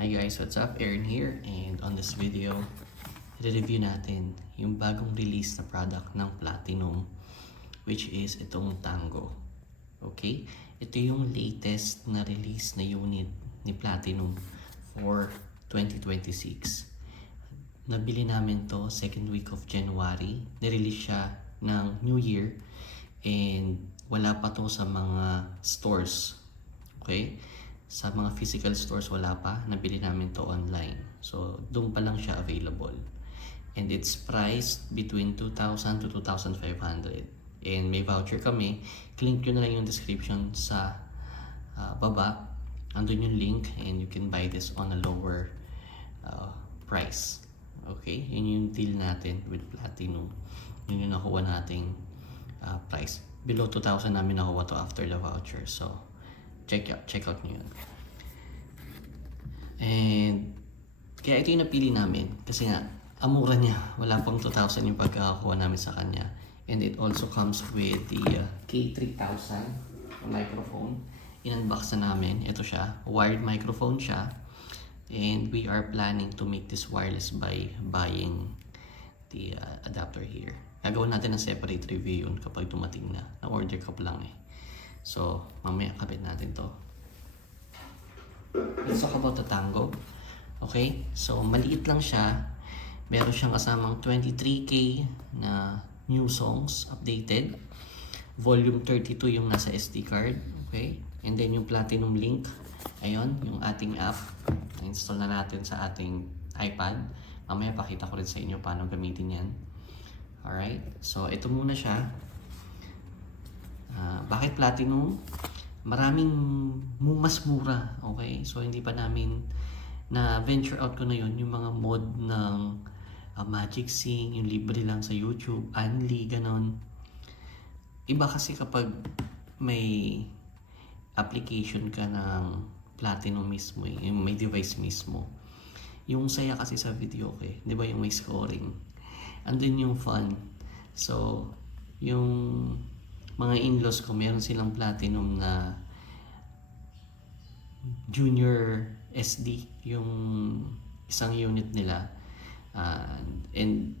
Hi guys, what's up? Aaron here, and on this video, i-review natin yung bagong release na product ng Platinum, which is itong Tango. Okay? Ito yung latest na release na unit ni Platinum for 2026. Nabili namin to second week of January. Nirelease siya ng New Year and wala pa to sa mga stores. Okay? Sa mga physical stores wala pa, nabili namin to online. So, doon pa lang siya available. And it's priced between 2,000 to 2,500. And may voucher kami. Link nyo na lang yung description sa baba. Andun yung link and you can buy this on a lower price. Okay? Yun yung deal natin with Platinum. Yun yung nakuha nating price. Below 2,000 namin nakuha to after the voucher. So, check out nyo yun. And kaya ito yung napili namin kasi nga amura niya, wala pang 2,000 yung pagkakakuha namin sa kanya. And it also comes with the K3000 microphone. In-unbox na namin, ito siya, wired microphone siya. And we are planning to make this wireless by buying the adapter here. Gagawin natin ng separate review yun kapag dumating na. Na-order ko pa lang eh. So, mamaya kabit natin to. Let's talk about the Tango. Okay? So, maliit lang siya. Meron siyang kasamang 23K na new songs updated. Volume 32 yung nasa SD card. Okay? And then yung Platinum Link. Ayun, yung ating app. Na-install na natin sa ating iPad. Mamaya pakita ko rin sa inyo paano gamitin yan. Alright? So, ito muna siya. Bakit Platinum? Maraming mas mura, okay? So hindi pa namin na venture out ko na yun, yung mga mod ng Magic Sync, yung libre lang sa YouTube, Unli, ganon. Iba kasi kapag may application ka ng Platinum mismo, yung may device mismo. Yung saya kasi sa video okay? Di ba yung may scoring? Andun yung fun. So, yung mga in-laws ko, meron silang Platinum na Junior SD, yung isang unit nila. And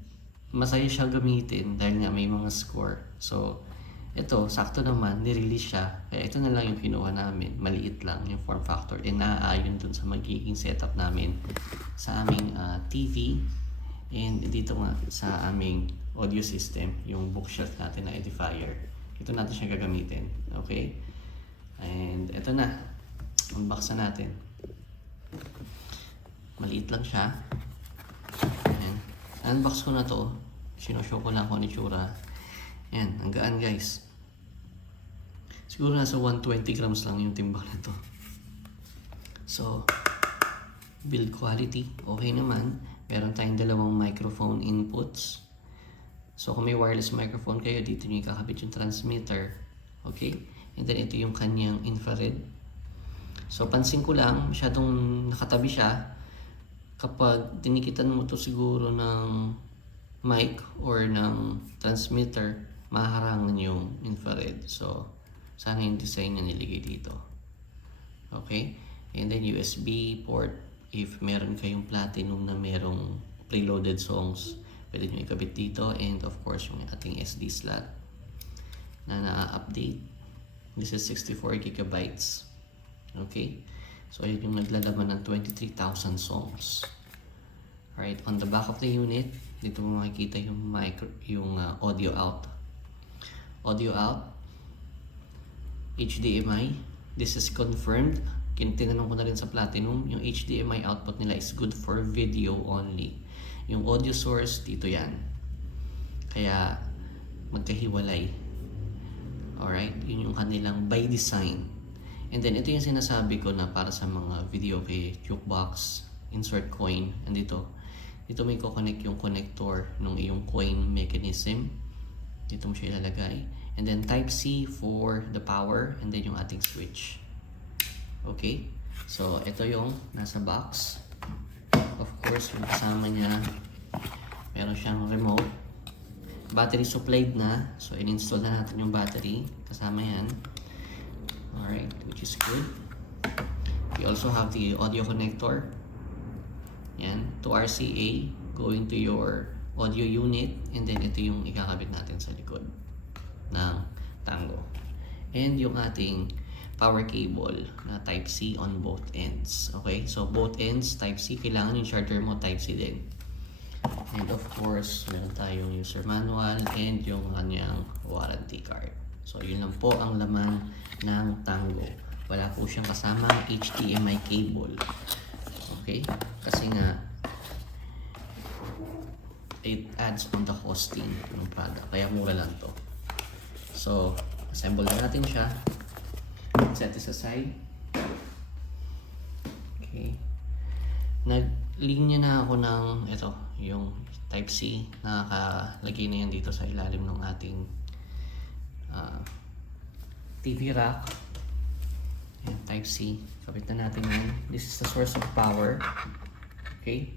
masaya siya gamitin dahil nga may mga score. So, ito, sakto naman, nirelease siya. Kaya ito na lang yung kinuha namin. Maliit lang yung form factor. And naaayon dun sa magiging setup namin sa aming TV. And dito nga sa aming audio system, yung bookshelf natin na edifier. Ito natin siya gagamitin. Okay? And ito na. Unbox na natin. Maliit lang siya. Ayan. Unbox ko na to. Sinoshow ko lang kung ano itsura. Ayan. Ang gaan guys. Siguro nasa 120 grams lang yung timbang na to. So, build quality. Okay naman. Meron tayong dalawang microphone inputs. So, kung may wireless microphone kayo, dito nyo ikakabit yung transmitter. Okay? And then, ito yung kanyang infrared. So, pansin ko lang, masyadong nakatabi siya. Kapag tinikitan mo to siguro ng mic or ng transmitter, maharangan yung infrared. So, sana yung design na niligay dito. Okay? And then, USB port. If meron kayong Platinum na merong preloaded songs, pwede nyo ikabit dito, and of course yung ating SD slot na na-update. This is 64 gigabytes. Okay? So yun yung naglalaman ng 23,000 songs. Alright, on the back of the unit, dito mo makikita yung audio out. Audio out, HDMI. This is confirmed. Tinanong ko na rin sa Platinum, yung HDMI output nila is good for video only. Yung audio source, dito yan. Kaya, magkahiwalay. Alright? Yun yung kanilang by design. And then, ito yung sinasabi ko na para sa mga video kay jukebox, insert coin. And dito may ko-connect yung connector ng iyong coin mechanism. Dito mo siya ilalagay. And then, Type-C for the power. And then, yung ating switch. Okay? So, ito yung nasa box. Of course, yung kasama niya, meron siyang remote. Battery supplied na. So, in-install na natin yung battery. Kasama yan. Alright, which is good. We also have the audio connector. Yan, to RCA, going to your audio unit, and then ito yung ikakabit natin sa likod ng Tango. And yung ating power cable na Type-C on both ends. Okay, so both ends Type-C, kailangan yung charger mo Type-C din. And of course, meron tayong user manual and yung kanyang warranty card. So yun lang po ang laman ng Tango. Wala po siyang kasamang HDMI cable. Okay? Kasi nga, it adds on the costing ng product. Kaya mura lang to. So, assemble na natin siya. Set this aside. Okay. Nag-linya na ako ng ito, yung Type-C. Nakakalagay na yan dito sa ilalim ng ating TV rack. Ayan, Type-C. Kapit na natin yan. This is the source of power. Okay.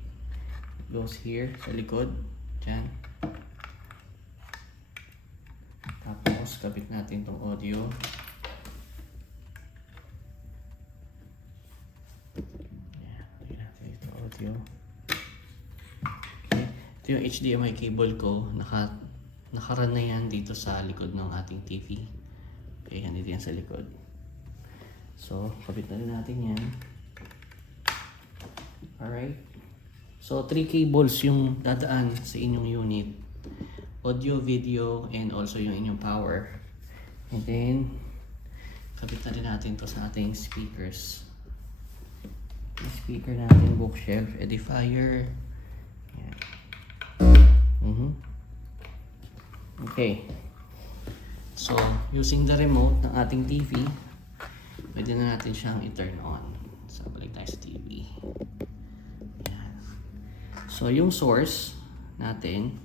It goes here sa likod. Diyan. Tapos, kapit natin itong audio. Ayan, lagyan natin ito audio. Okay. Ito yung HDMI cable ko. Nakaran na yan dito sa likod ng ating TV. Okay, nandito yan sa likod. So, kapit na rin natin yan. Alright. So, 3 cables yung dadaan sa inyong unit. Audio, video, and also yung inyong power. And then, kapit na rin natin to sa ating speakers. Yung speaker natin, bookshelf, edifier. Yan. Okay. So, using the remote ng ating TV, pwede na natin siyang i-turn on. So, balik tayo sa TV. Yan. So, yung source natin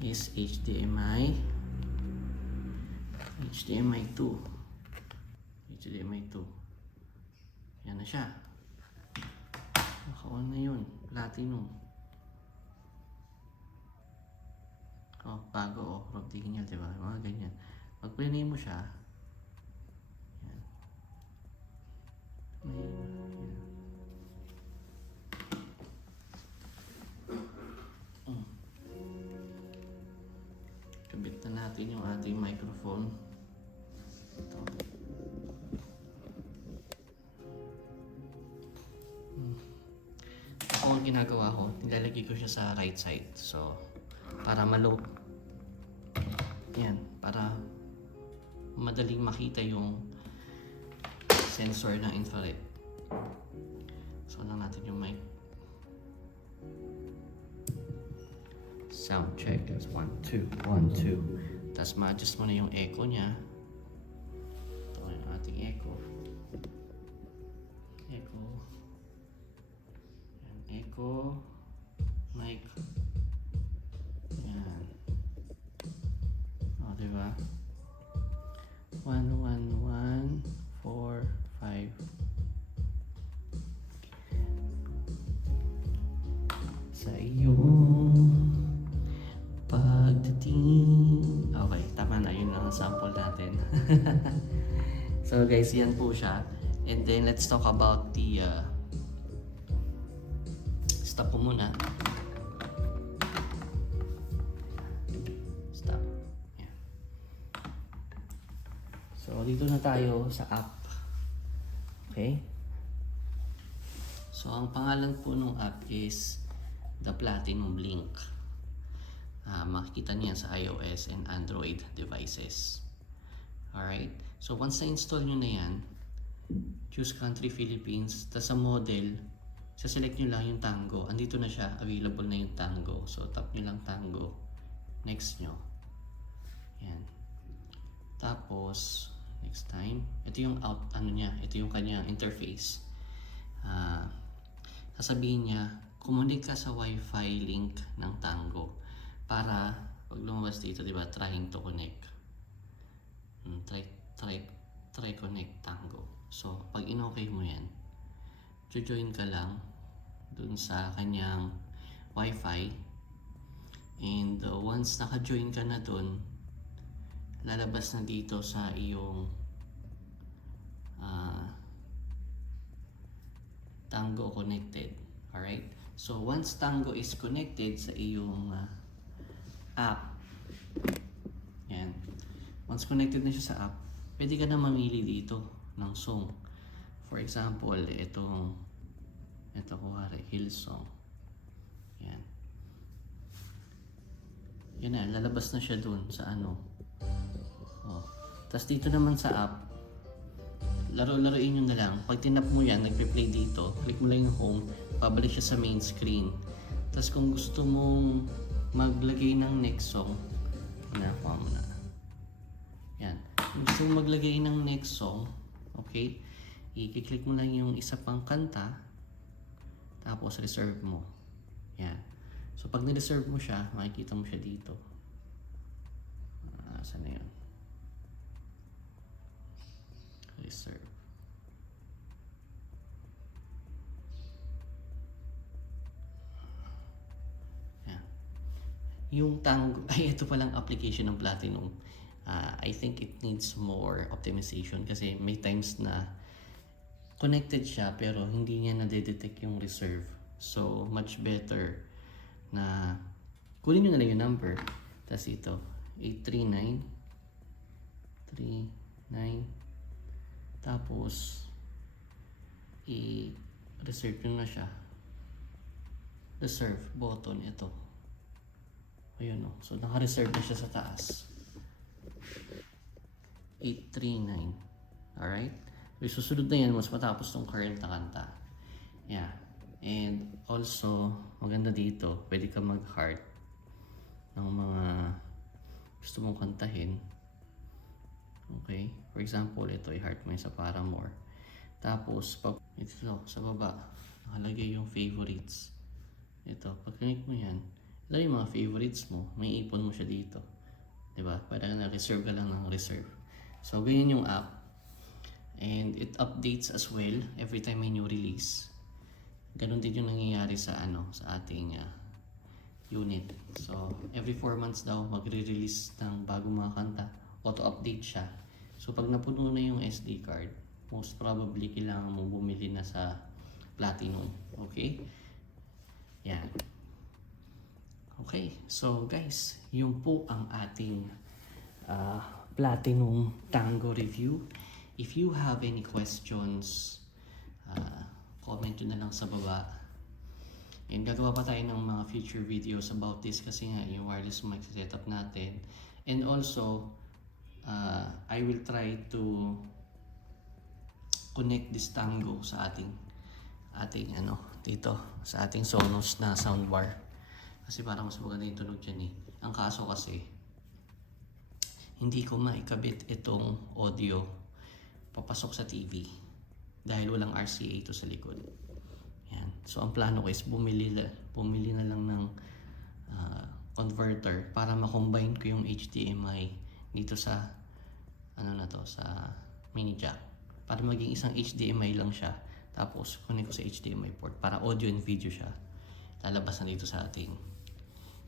is HDMI 2. HDMI 2. Yan na siya. Naka-on na yun. Platinum. Oh, bago oh. Original, diba? Mga ganyan. Pag play mo siya, yan. Kabit na natin yung ating microphone. Ito. Ako ang ginagawa ko, nilalagay ko siya sa right side. So, para malo. Yan, para madaling makita yung sensor ng infrared. So, lang natin yung mic. Sound check. That's 1, 2, 1, 2. Tapos ma-adjust mo na yung echo niya. Ito yung ating echo. Echo. Yan, echo. Mic. Yan. O, diba? 1, 1, 1, 4, 5. Sa iyong pagdating. Okay, tama na. Yun lang ang sample natin. So guys, yan po siya. And then let's talk about the stop ko muna. Stop. Yan. So dito na tayo sa app. Okay? So ang pangalan po ng app is The Platinum Blink. Makikita niya sa iOS and Android devices. Alright? So once na-install nyo na yan, choose country Philippines, tas sa model, select nyo lang yung Tango. Andito na siya, available na yung Tango. So tap nyo lang Tango. Next nyo. Yan. Tapos, next time, ito yung ito yung kanyang interface. Sasabihin niya, kumunik ka sa Wi-Fi link ng Tango para pag lumabas dito, di ba, trying to connect. Try connect Tango. So, pag in-okay mo yan, join ka lang dun sa kanyang Wi-Fi, and once naka-join ka na dun, lalabas na dito sa iyong Tango connected. Alright? So, once Tango is connected sa iyong app, yan. Once connected na siya sa app, pwede ka na mamili dito ng song. For example, ito kuwari, Hillsong. Yan. Yan na, lalabas na siya dun sa ano. Oh. Tapos dito naman sa app, laro-laruin nyo na lang. Pag tinap mo yan, nagpe-play dito, click mo lang yung home, pabalik siya sa main screen. Tapos kung gusto mong maglagay ng next song, nakuha mo na. Yan. Kung gusto mong maglagay ng next song, okay, i-click mo lang yung isa pang kanta, tapos reserve mo. Yan. So pag na-reserve mo siya, makikita mo siya dito. Saan na yun? Reserve. Yan. Yung Tango, ay ito palang application ng Platinum. I think it needs more optimization kasi may times na connected siya pero hindi niya na-detect yung reserve. So much better na kunin nyo na lang yung number, tapos ito 839 tapos i-reserve nyo na siya, reserve button, ito ayun o, so naka-reserve na siya sa taas 839. Alright, so susunod na yan mas matapos tong current na kanta. Yeah. And also, maganda dito, pwede ka mag-heart ng mga gusto mong kantahin. Okay? For example, ito, i-heart mo yung sa Paramore. Tapos, pag ito sa baba, nakalagay yung favorites. Ito, pag click mo yan, ito yung mga favorites mo, may ipon mo siya dito. Diba? Para na-reserve ka lang ng reserve. So, ganyan yung app. And it updates as well every time may new release. Ganon din yung nangyayari sa sa ating unit. So, every 4 months daw magre-release ng bagong mga kanta. Auto-update siya. So, pag napuno na yung SD card, most probably kailangan mo bumili na sa Platinum. Okay? Yan. Okay. So, guys, yun po ang ating Platinum Tango review. If you have any questions, comment nyo na lang sa baba. And gagawa pa tayo ng mga future videos about this kasi nga yung wireless mic setup natin. And also, I will try to connect this Tango sa ating dito sa ating Sonos na soundbar. Kasi parang mas maganda yung tunog dyan eh. Ang kaso kasi, hindi ko maikabit itong audio papasok sa TV. Dahil walang RCA ito sa likod. Yan. So ang plano ko is bumili na lang ng converter para ma-combine ko yung HDMI dito sa sa mini jack. Para maging isang HDMI lang siya. Tapos connect ko sa HDMI port para audio and video siya. Lalabas na dito sa ating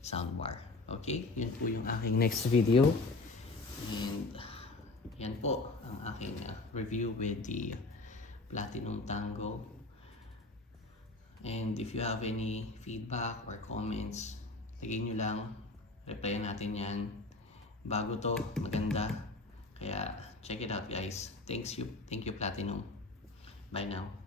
soundbar. Okay? Yun po yung aking next video. And yan po ang aking review with the Platinum Tango. And if you have any feedback or comments, lagay nyo lang, replyan natin yan. Bago to, maganda. Kaya check it out guys. Thank you Platinum. Bye now.